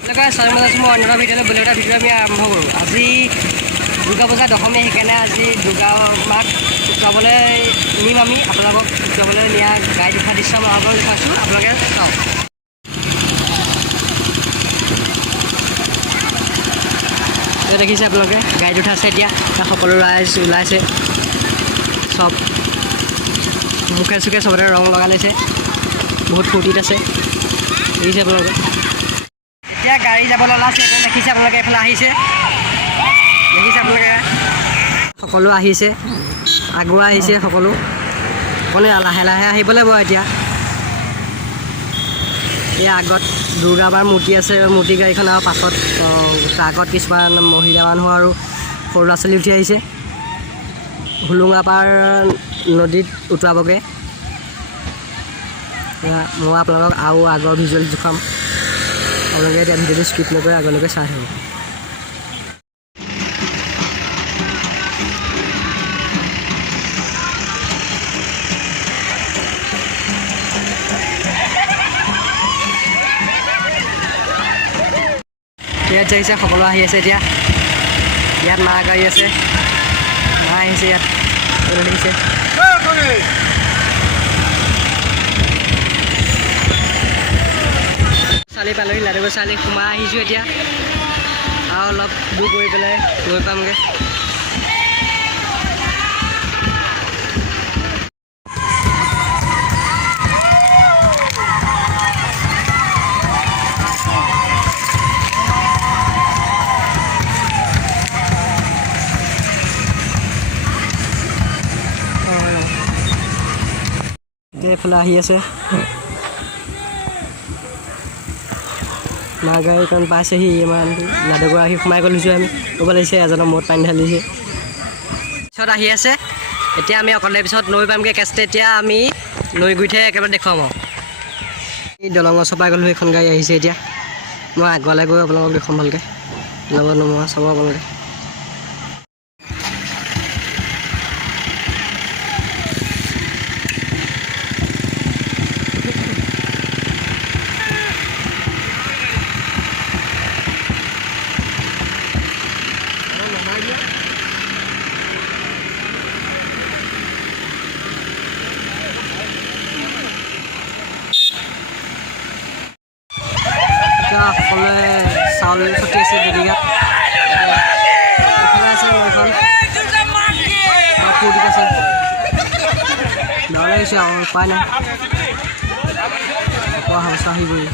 চাৰি বজাত মই অন্য ভিডিঅ'লৈ বেলেগ এটা ভিডিঅ' আমি আৰম্ভ কৰোঁ। আজি দুৰ্গা পূজা দশমী, সেইকাৰণে আজি দুৰ্গা মাক উঠাবলৈ নিম আমি। আপোনালোকক উঠাবলৈ নিয়া গাড়ীত উঠা দৃশ্য মই আপোনালোকক দেখুৱাইছোঁ, আপোনালোকে চাওক। দেখিছে আপোনালোকে গাড়ীত উঠাইছে। এতিয়া সকলো ৰাইজ ওলাইছে, চব মুখে চুখে চবতে ৰং লগাই লৈছে, বহুত ফূৰ্তিত আছে। দেখিছে আপোনালোকে এতিয়া গাড়ী যাবলৈ ওলাইছে। এতিয়া দেখিছে আপোনালোকে এইফালে আহিছে, দেখিছে আপোনালোকে সকলো আহিছে, আগুৱাই আহিছে সকলো। অকণে লাহে লাহে আহিব লাগিব। এতিয়া এই আগত দুৰ্গা মাৰ মূৰ্তি আছে, মূৰ্তি গাড়ীখন, আৰু পাছত আগত কিছুমান মহিলা মানুহ আৰু সৰু ল'ৰা ছোৱালী উঠি আহিছে। হোলোঙাপাৰ নদীত উটুৱাবগৈ। মই আপোনালোকক আৰু আগৰ ভিজুৱেল দেখুৱাম। আপোনালোকে এতিয়া ভিডিঅ'টো স্কিপ নকৰি আগলৈকে চাই থাকিব। ইয়াত যাইছে, সকলো আহি আছে। এতিয়া ইয়াত মা গাড়ী আছে, মা আহিছে ইয়াত, দেখিছে। ছোৱালী পালোহি, লাডুগড় ছোৱালী সোমাই আহিছোঁ। এতিয়া আৰু অলপ দূৰ গৈ পেলাই গৈ পামগৈ। এইফালে আহি আছে মা গাড়ীখন পাইছেহি। ইমান লাডুগড় আহি সোমাই গ'লিছোঁ আমি, ক'ব লাগিছে এজনৰ মূৰত পানী ঢালিছে। পিছত আহি আছে। এতিয়া আমি অকলে পিছত নৈ পামগৈ কেষ্টে। এতিয়া আমি নৈ গুৰিতহে একেবাৰে দেখুৱাম আৰু। এই দলঙৰ চপাই গ'লোঁ, এইখন গাড়ী আহিছে। এতিয়া মই আগলৈ গৈ আপোনালোকক দেখুৱাম ভালকৈ, যাব নমোৱা চাব আপোনালোকে। সকলোৱে চাউল ছটিয়াইছে দুবিঘাত। আছে নৈখন ফূৰ্তিত আছে, ডাঙৰ লাগিছে আৰু উপায় নাই। অকোৱা হাউচ আহিবই,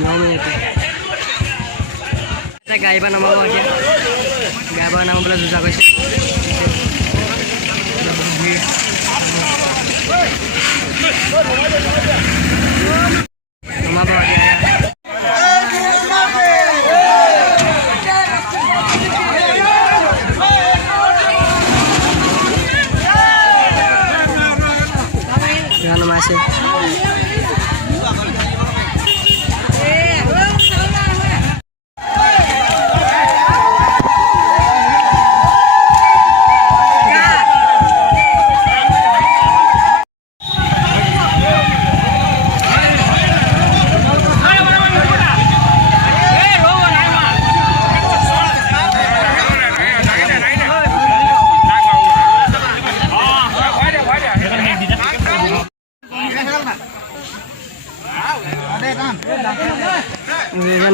নিয়মেই এতিয়া গাড়ীৰ পৰা নমাব। এতিয়া গাড়ীৰ পৰা নামাবলৈ যোজা কৰিছে। নমাব নমাইছে।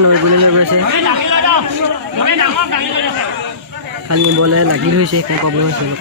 নৈ বুলি লৈ গৈছে, খালি নিবলৈ লাগি ধৰিছে, একো প্ৰব্লেম হৈছে অলপ।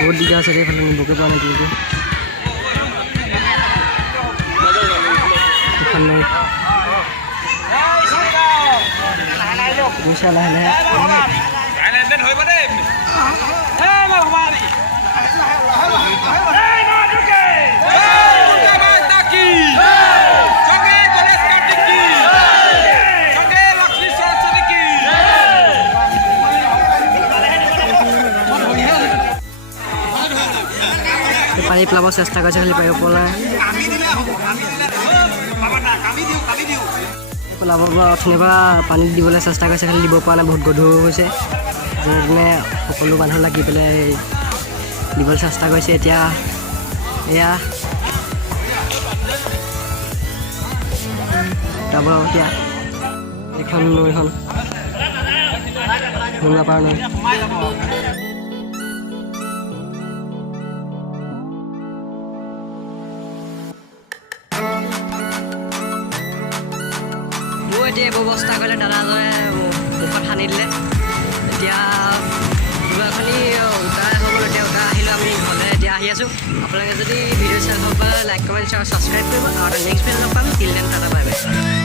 বহুত দিগদাৰ আছে, এইফালে নিবকে পৰা নাই তেনেকৈ। লাহে লাহে পানী পেলাব চেষ্টা কৰিছে, খালি পাৰিব পৰা নাই। পেলাব পৰা অথনিৰ পৰা পানীত দিবলৈ চেষ্টা কৰিছে, খালি দিব পৰা নাই, বহুত গধুৰ হৈছে। যেনে সকলো মানুহ লাগি পেলাই দিবলৈ চেষ্টা কৰিছে। এতিয়া এয়া যাব এতিয়া এইখন নৈখন গংগাপাৰ নৈ। মোৰ এতিয়া এইবোৰ ব্যৱস্থা কৰিলে দাদাজনে মুখত সানি দিলে। এতিয়া এখনি উতাই হৈ গ'ল। এতিয়া উতাই আহিলোঁ আমি ঘৰলৈ এতিয়া আহি আছোঁ। আপোনালোকে যদি ভিডিঅ' চাই ভাল পায় লাইক কমেণ্ট শ্বেয়াৰ ছাবস্ক্ৰাইব কৰিব আৰু নেক্সট ভিডিঅ' লগ পাম। Till then tata bye bye.